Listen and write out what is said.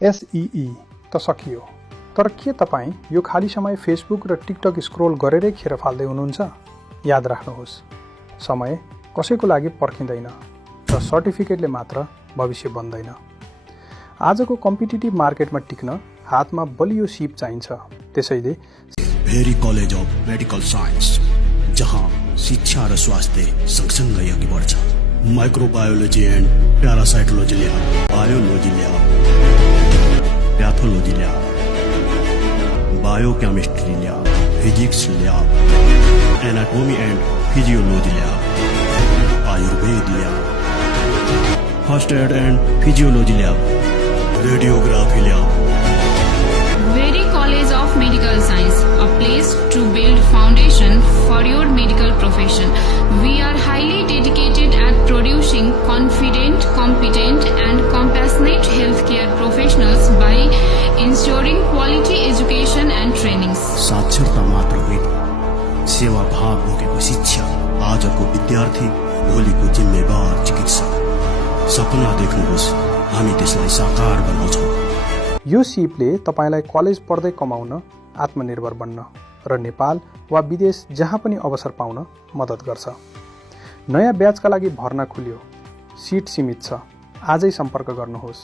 SEE त सकियो, तर के तपाईँ यो खाली समय फेसबुक र टिकटक स्क्रोल गरेरै खेर फाल्दै हुनुहुन्छ? याद राख्नुहोस्, समय कसैको लागि पर्खिँदैन र सर्टिफिकेटले मात्र भविष्य बन्दैन। आजको कम्पिटिटिभ मार्केटमा टिक्न हातमा बलियो सिप चाहिन्छ। त्यसैले Bheri college of medical science, जहाँ शिक्षा र स्वास्थ्य सँगसँगै अघि बढ्छ। Microbiology and parasitology lab, biology lab, pathology lab, biochemistry lab, physics lab, anatomy and physiology lab, Ayurveda lab, first aid and physiology lab, radiography lab. Very College of Medical Science, a place to build foundation for your medical profession. We are highly dedicated at producing confident, competent and compassionate healthcare professionals by ensuring quality education and trainings. साक्षरता मात्र होइन, सेवा भाव बोकेको शिक्षा। आजको विद्यार्थी, भोलिको जिम्मेवार चिकित्सक। सपना देख्नुहोस्, हामी त्यसलाई साकार बनाउँछौँ। यो सिपले तपाईलाई कलेज पढ्दै कमाउन, आत्मनिर्भर बन्न र नेपाल वा विदेश जहाँ पनि अवसर पाउन मद्दत गर्छ। नयाँ ब्याचका लागि भर्ना खुल्यो, सिट सीमित छ। आजै सम्पर्क गर्नुहोस्।